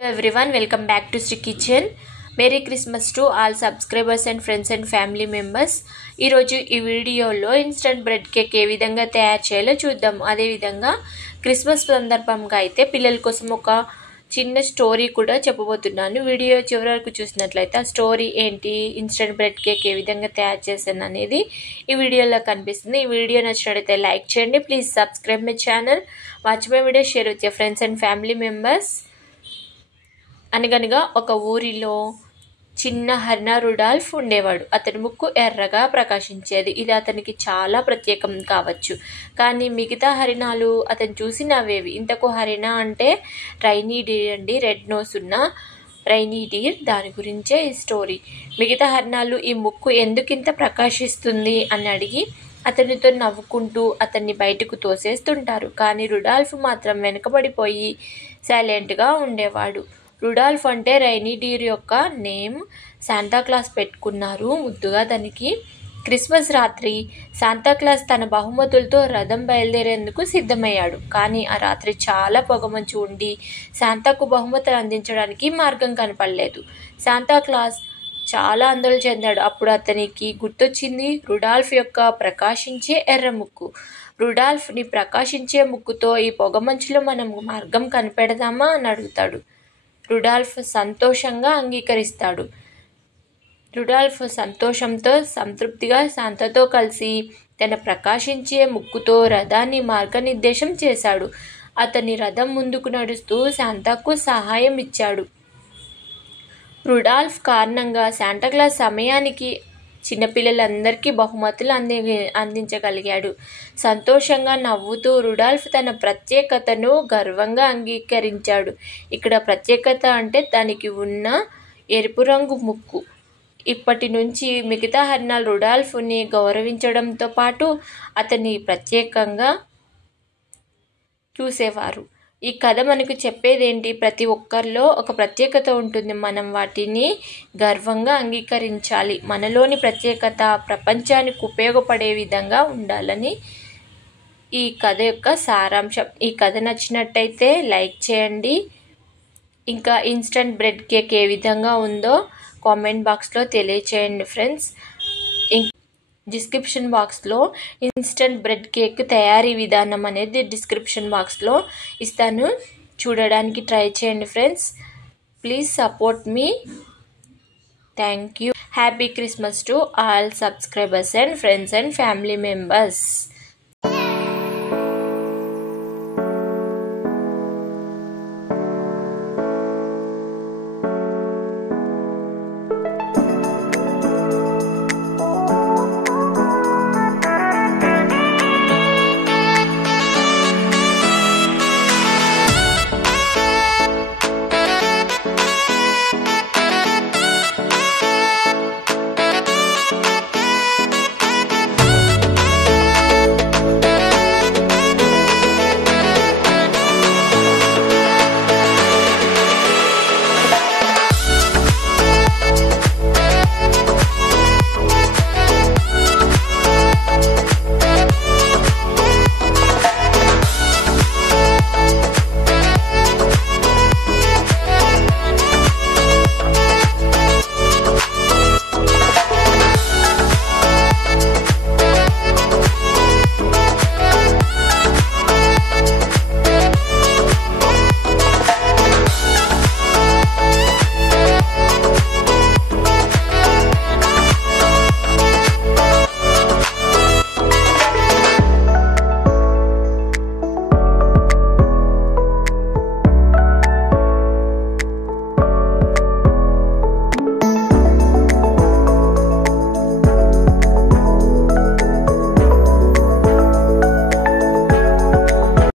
Hello everyone, welcome back to Sri Kitchen. Merry Christmas to all subscribers and friends and family members. ఈ రోజు ఈ వీడియోలో instant bread cake ఏ విధంగా తయారు చేయాలో చూద్దాం. అదే విధంగా క్రిస్మస్ సందర్భంగా అయితే పిల్లల కోసం ఒక చిన్న స్టోరీ కూడా చెప్పబోతున్నాను. వీడియో చివరి వరకు చూసినట్లయితే ఆ స్టోరీ ఏంటి, ఇన్స్టంట్ బ్రెడ్ కేక్ ఏ విధంగా తయారు చేశాను అనేది ఈ వీడియోలో కనిపిస్తుంది. ఈ వీడియో నచ్చినట్లయితే లైక్ చేయండి. Please subscribe my channel. Watch my video, share with your friends and family members. అనగనగా ఒక ఊరిలో చిన్న హరిణ రుడాల్ఫ్ ఉండేవాడు. అతని ముక్కు ఎర్రగా ప్రకాశించేది. ఇది అతనికి చాలా ప్రత్యేకం కావచ్చు. కానీ మిగతా హరిణాలు అతను చూసి నవ్వేవి. ఇంతకు హరిణ అంటే రైనీ డీర్ అండి, రెడ్ నోస్ ఉన్న రైనీ డీర్. దాని గురించే ఈ స్టోరీ. మిగతా హరిణాలు ఈ ముక్కు ఎందుకింత ప్రకాశిస్తుంది అని అడిగి అతనితో నవ్వుకుంటూ అతన్ని బయటకు తోసేస్తుంటారు. కానీ రుడాల్ఫ్ మాత్రం వెనుకబడిపోయి సైలెంట్గా ఉండేవాడు. రుడాల్ఫ్ అంటే రైనీ డీర్ యొక్క నేమ్. శాంతాక్లాస్ పెట్టుకున్నారు ముద్దుగా దానికి. క్రిస్మస్ రాత్రి శాంతాక్లాస్ తన బహుమతులతో రథం బయలుదేరేందుకు సిద్ధమయ్యాడు. కానీ ఆ రాత్రి చాలా పొగమంచు ఉండి శాంతాకు బహుమతులు అందించడానికి మార్గం కనపడలేదు. శాంతాక్లాస్ చాలా ఆందోళన చెందాడు. అప్పుడు అతనికి గుర్తొచ్చింది రుడాల్ఫ్ యొక్క ప్రకాశించే ఎర్ర ముక్కు. రుడాల్ఫ్, నీ ప్రకాశించే ముక్కుతో ఈ పొగమంచులో మనం మార్గం కనిపెడదామా అని అడుగుతాడు. రుడాల్ఫ్ సంతోషంగా అంగీకరిస్తాడు. రుడాల్ఫ్ సంతోషంతో సంతృప్తిగా శాంతతో కలిసి తన ప్రకాశించే ముక్కుతో రథాన్ని మార్గనిర్దేశం చేశాడు. అతని రథం ముందుకు నడుస్తూ శాంతాకు సహాయం ఇచ్చాడు. రుడాల్ఫ్ కారణంగా శాంటాక్లాస్ సమయానికి చిన్నపిల్లలందరికీ బహుమతులు అందించగలిగాడు. సంతోషంగా నవ్వుతూ రుడాల్ఫ్ తన ప్రత్యేకతను గర్వంగా అంగీకరించాడు. ఇక్కడ ప్రత్యేకత అంటే దానికి ఉన్న ఎరుపు రంగు ముక్కు. ఇప్పటి నుంచి మిగతా హరిణాలు రుడాల్ఫ్ని గౌరవించడంతో పాటు అతన్ని ప్రత్యేకంగా చూసేవారు. ఈ కథ మనకు చెప్పేదేంటి? ప్రతి ఒక్కరిలో ఒక ప్రత్యేకత ఉంటుంది. మనం వాటిని గర్వంగా అంగీకరించాలి. మనలోని ప్రత్యేకత ప్రపంచానికి ఉపయోగపడే విధంగా ఉండాలని ఈ కథ యొక్క సారాంశం. ఈ కథ నచ్చినట్టయితే లైక్ చేయండి. ఇంకా ఇన్స్టంట్ బ్రెడ్ కేక్ ఏ విధంగా ఉందో కామెంట్ బాక్స్లో తెలియచేయండి ఫ్రెండ్స్. డిస్క్రిప్షన్ బాక్స్లో ఇన్స్టంట్ బ్రెడ్ కేక్ తయారీ విధానం అనేది డిస్క్రిప్షన్ బాక్స్లో ఇస్తాను, చూడడానికి ట్రై చేయండి friends. Please support me. Thank you. Happy Christmas to all subscribers and friends and family members.